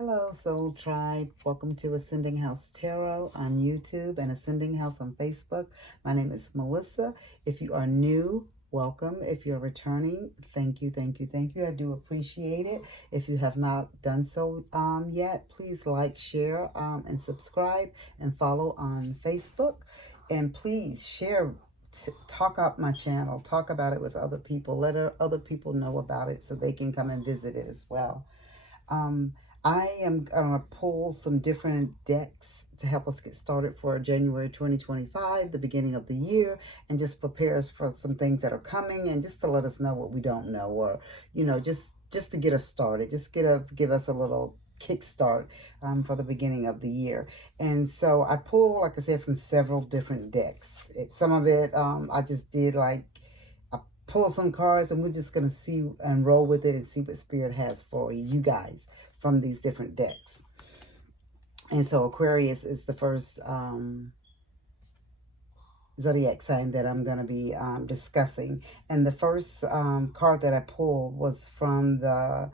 Hello, Soul Tribe. Welcome to Ascending House Tarot on YouTube and Ascending House on Facebook. My name is Melissa. If you are new, welcome. If you're returning, thank you, thank you, thank you. I do appreciate it. If you have not done so yet, please like, share, and subscribe and follow on Facebook. And please share, talk up my channel, talk about it with other people. Let other people know about it so they can come and visit it as well. I am going to pull some different decks to help us get started for January 2025, the beginning of the year, and just prepare us for some things that are coming and just to let us know what we don't know, or, you know, just to get us started, just give us a little kickstart for the beginning of the year. And so I pull, like I said, from several different decks. Some of it I just did like, I pulled some cards and we're just going to see and roll with it and see what Spirit has for you guys from these different decks. And so Aquarius is the first zodiac sign that I'm going to be discussing. And the first card that I pulled was from the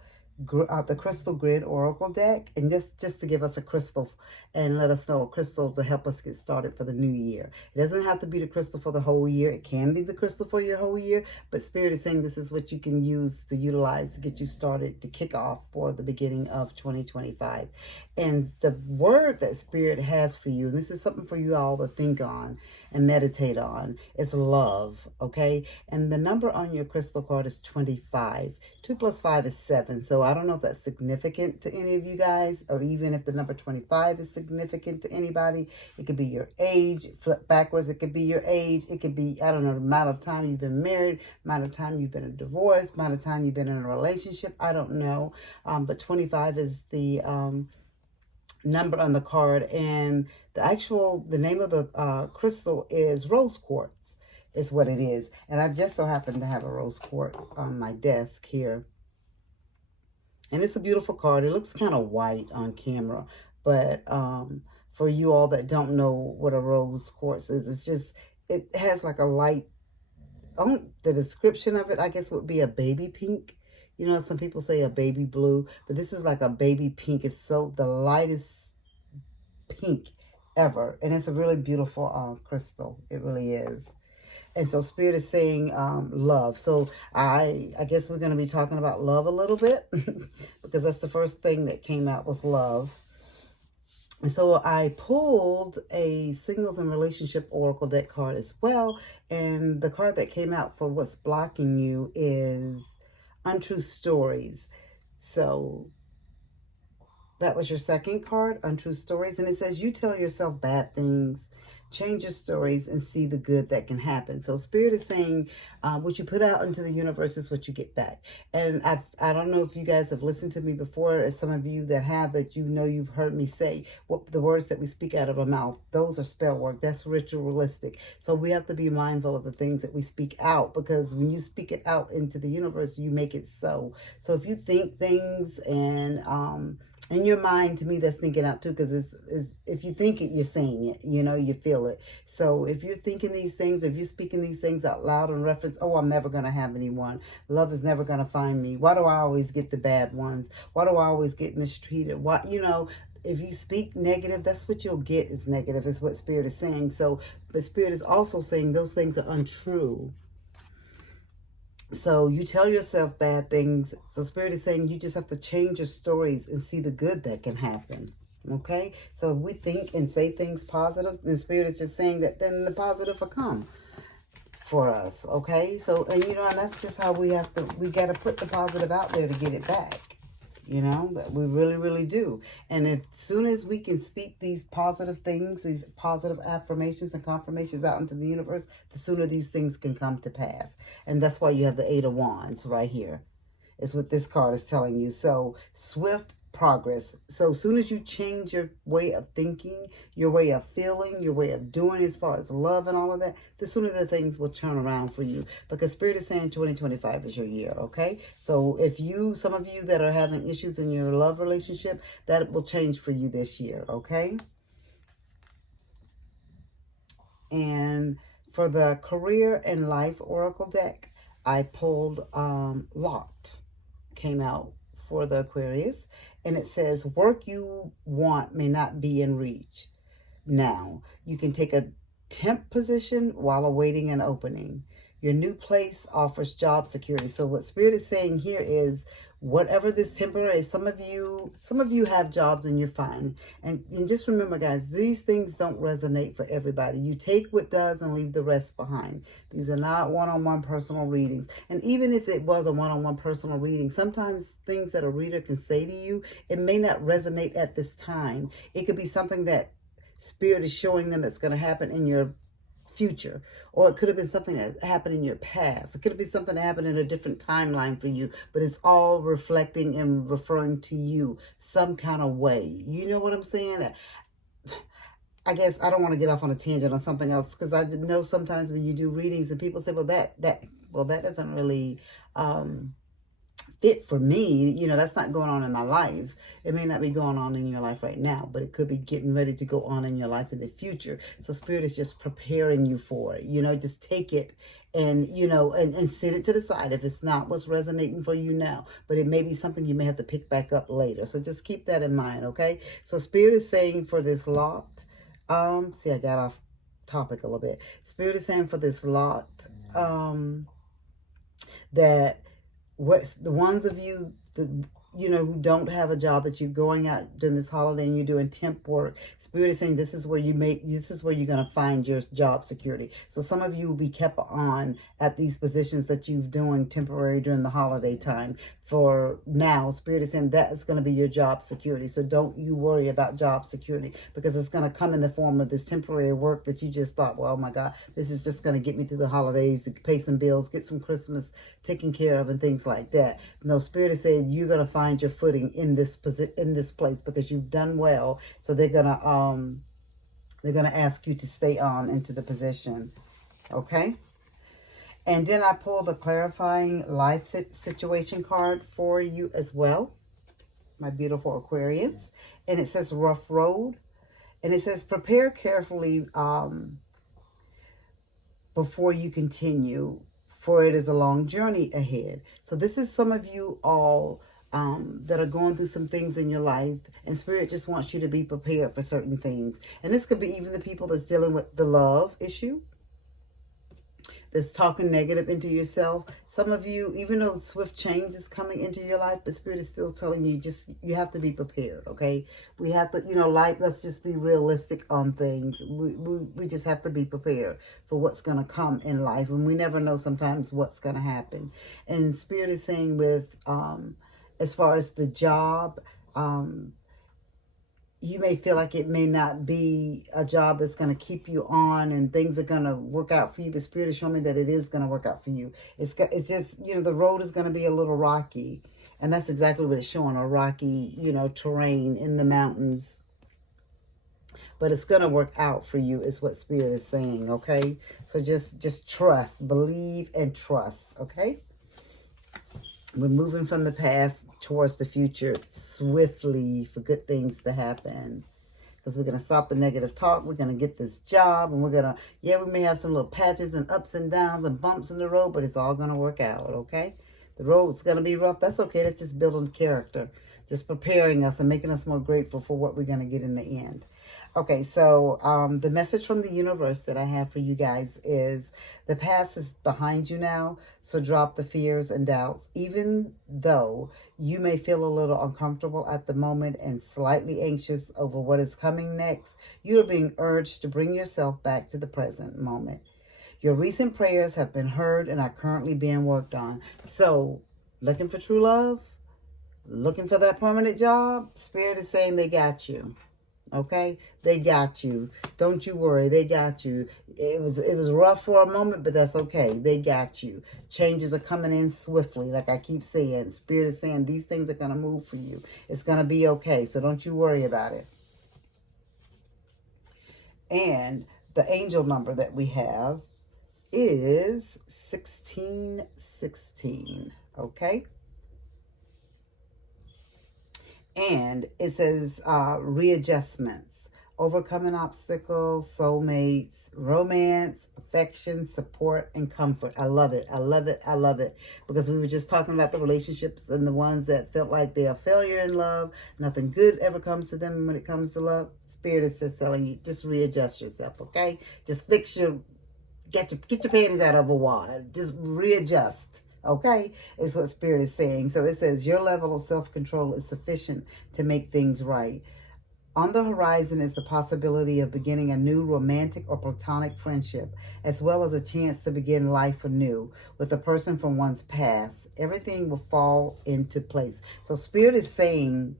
Crystal Grid Oracle deck, and just to give us a crystal and let us know a crystal to help us get started for the new year. It doesn't have to be the crystal for the whole year. It can be the crystal for your whole year, but Spirit is saying this is what you can use to utilize to get you started, to kick off for the beginning of 2025. And the word that Spirit has for you, and this is something for you all to think on and meditate on, is love, okay? And the number on your crystal card is 25. 2 plus 5 is 7. So I don't know if that's significant to any of you guys, or even if the number 25 is significant to anybody. It could be your age. Flip backwards, it could be your age. It could be, I don't know, the amount of time you've been married, amount of time you've been in a divorce, amount of time you've been in a relationship. I don't know. But 25 is the number on the card, and the name of the crystal is rose quartz, is what it is. And I just so happen to have a rose quartz on my desk here, and it's a beautiful card. It looks kind of white on camera, but for you all that don't know what a rose quartz is, it's just, it has like a light, the description of it, I guess, would be a baby pink. You know, some people say a baby blue, but this is like a baby pink. It's so the lightest pink ever, and it's a really beautiful crystal. It really is. And so Spirit is saying love. So I guess we're going to be talking about love a little bit because that's the first thing that came out was love. And so I pulled a singles and relationship oracle deck card as well, and the card that came out for what's blocking you is untrue stories. So that was your second card, untrue stories. And it says you tell yourself bad things, change your stories, and see the good that can happen. So Spirit is saying what you put out into the universe is what you get back. And I don't know if you guys have listened to me before, or some of you that have, that you know, you've heard me say what the words that we speak out of our mouth, those are spell work. That's ritualistic. So we have to be mindful of the things that we speak out, because when you speak it out into the universe, you make it so. So if you think things and in your mind, to me, that's thinking out too, because it's if you think it, you're saying it, you know, you feel it. So if you're thinking these things, if you're speaking these things out loud in reference, oh, I'm never going to have anyone. Love is never going to find me. Why do I always get the bad ones? Why do I always get mistreated? Why, you know, if you speak negative, that's what you'll get, is negative, is what Spirit is saying. So, but Spirit is also saying those things are untrue. So you tell yourself bad things. So Spirit is saying you just have to change your stories and see the good that can happen. Okay? So if we think and say things positive, then Spirit is just saying that then the positive will come for us. Okay? So, and you know, and that's just how we got to put the positive out there to get it back. You know, that we really, really do. And as soon as we can speak these positive things, these positive affirmations and confirmations out into the universe, the sooner these things can come to pass. And that's why you have the 8 of Wands right here. Is what this card is telling you. So swift progress. So as soon as you change your way of thinking, your way of feeling, your way of doing as far as love and all of that, the sooner the things will turn around for you. Because Spirit is saying 2025 is your year, okay? So if some of you that are having issues in your love relationship, that will change for you this year, okay? And for the career and life oracle deck, I pulled Lot, came out for the Aquarius. And it says, work you want may not be in reach. Now, you can take a temp position while awaiting an opening. Your new place offers job security. So what Spirit is saying here is, whatever this temporary, some of you have jobs and you're fine. And just remember, guys, these things don't resonate for everybody. You take what does and leave the rest behind. These are not one-on-one personal readings. And even if it was a one-on-one personal reading, sometimes things that a reader can say to you, it may not resonate at this time. It could be something that Spirit is showing them that's going to happen in your future, or it could have been something that happened in your past. It could have been something that happened in a different timeline for you, but it's all reflecting and referring to you some kind of way. You know what I'm saying? I guess I don't want to get off on a tangent on something else, because I know sometimes when you do readings and people say, well, that doesn't really fit for me. You know, that's not going on in my life. It may not be going on in your life right now, but it could be getting ready to go on in your life in the future. So Spirit is just preparing you for it. You know, just take it and, you know, and sit it to the side if it's not what's resonating for you now. But it may be something you may have to pick back up later. So just keep that in mind, okay? So Spirit is saying for this lot, see, I got off topic a little bit. Spirit is saying for this lot, that what's the ones of you that, you know, who don't have a job, that you're going out during this holiday and you're doing temp work, Spirit is saying this is where you're going to find your job security. So some of you will be kept on at these positions that you're doing temporary during the holiday time. For now, Spirit is saying that is going to be your job security. So don't you worry about job security, because it's going to come in the form of this temporary work that you just thought, well, oh my God, this is just going to get me through the holidays, to pay some bills, get some Christmas taken care of and things like that. No, Spirit is saying you're going to find your footing in this place, because you've done well. So they're going to ask you to stay on into the position. Okay? And then I pulled a clarifying life situation card for you as well, my beautiful Aquarians. And it says rough road. And it says prepare carefully before you continue, for it is a long journey ahead. So this is some of you all that are going through some things in your life, and Spirit just wants you to be prepared for certain things. And this could be even the people that's dealing with the love issue, that's talking negative into yourself. Some of you, even though swift change is coming into your life, but Spirit is still telling you, you have to be prepared, okay? We have to, you know, let's just be realistic on things. We just have to be prepared for what's going to come in life. And we never know sometimes what's going to happen. And Spirit is saying with, as far as the job, you may feel like it may not be a job that's going to keep you on and things are going to work out for you. But Spirit is showing me that it is going to work out for you. It's just, you know, the road is going to be a little rocky. And that's exactly what it's showing, a rocky, you know, terrain in the mountains. But it's going to work out for you is what Spirit is saying, okay? So just trust, believe and trust, okay? We're moving from the past towards the future swiftly for good things to happen. Because we're going to stop the negative talk. We're going to get this job. And we're going to, yeah, we may have some little patches and ups and downs and bumps in the road, but it's all going to work out, okay? The road's going to be rough. That's okay. That's just building character. Just preparing us and making us more grateful for what we're going to get in the end. Okay, so the message from the universe that I have for you guys is the past is behind you now, so drop the fears and doubts. Even though you may feel a little uncomfortable at the moment and slightly anxious over what is coming next, you are being urged to bring yourself back to the present moment. Your recent prayers have been heard and are currently being worked on. So, looking for true love? Looking for that permanent job? Spirit is saying they got you. Okay, they got you. Don't you worry, they got you. It was rough for a moment, but that's okay. They got you. Changes are coming in swiftly, like I keep saying. Spirit is saying these things are going to move for you. It's going to be okay, so don't you worry about it. And the angel number that we have is 1616, okay? And it says readjustments. overcoming obstacles, soulmates, romance, affection, support, and comfort. I love it. I love it. I love it. Because we were just talking about the relationships and the ones that felt like they're a failure in love. Nothing good ever comes to them when it comes to love. Spirit is just telling you, just readjust yourself, okay? Just get your panties out of a wad. Just readjust. Okay, is what Spirit is saying. So it says your level of self-control is sufficient to make things right. On the horizon is the possibility of beginning a new romantic or platonic friendship, as well as a chance to begin life anew with a person from one's past. Everything will fall into place. So Spirit is saying,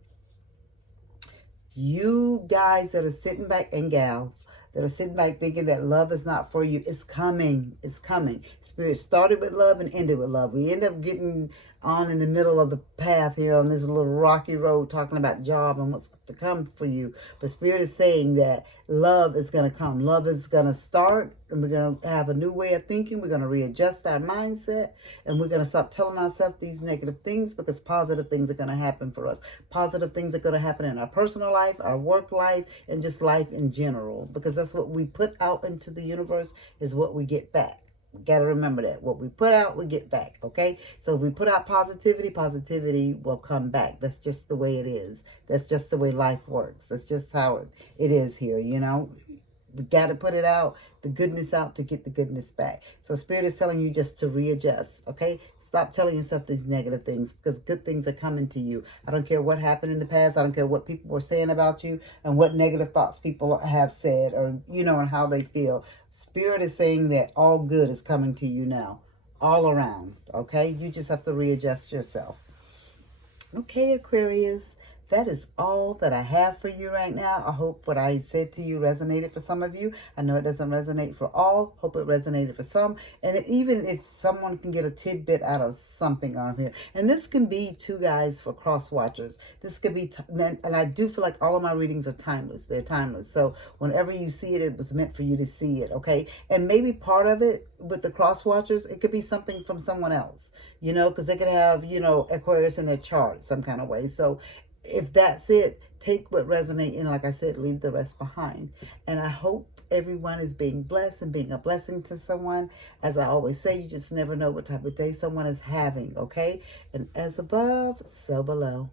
you guys that are sitting back, and gals that are sitting back thinking that love is not for you, it's coming. It's coming. Spirit started with love and ended with love. We end up getting on in the middle of the path here on this little rocky road talking about job and what's to come for you. But Spirit is saying that love is going to come. Love is going to start, and we're going to have a new way of thinking. We're going to readjust our mindset, and we're going to stop telling ourselves these negative things, because positive things are going to happen for us. Positive things are going to happen in our personal life, our work life, and just life in general, because that's what we put out into the universe is what we get back. Got to remember that. What we put out, we get back, okay? So if we put out positivity, positivity will come back. That's just the way it is. That's just the way life works. That's just how it is here, you know? We got to put it out, the goodness out, to get the goodness back. So Spirit is telling you just to readjust, okay? Stop telling yourself these negative things, because good things are coming to you. I don't care what happened in the past. I don't care what people were saying about you and what negative thoughts people have said, or, you know, and how they feel. Spirit is saying that all good is coming to you now, all around, okay? You just have to readjust yourself. Okay, Aquarius, that is all that I have for you right now. I hope what I said to you resonated for some of you. I know it doesn't resonate for all. Hope it resonated for some. And even if someone can get a tidbit out of something on here. And this can be, too, guys, for cross watchers. This could be, and I do feel like all of my readings are timeless. They're timeless. So whenever you see it, it was meant for you to see it, okay? And maybe part of it with the cross watchers, it could be something from someone else, you know, because they could have, you know, Aquarius in their chart some kind of way. So if that's it, take what resonates, and like I said, leave the rest behind. And I hope everyone is being blessed and being a blessing to someone. As I always say, you just never know what type of day someone is having, okay? And as above, so below.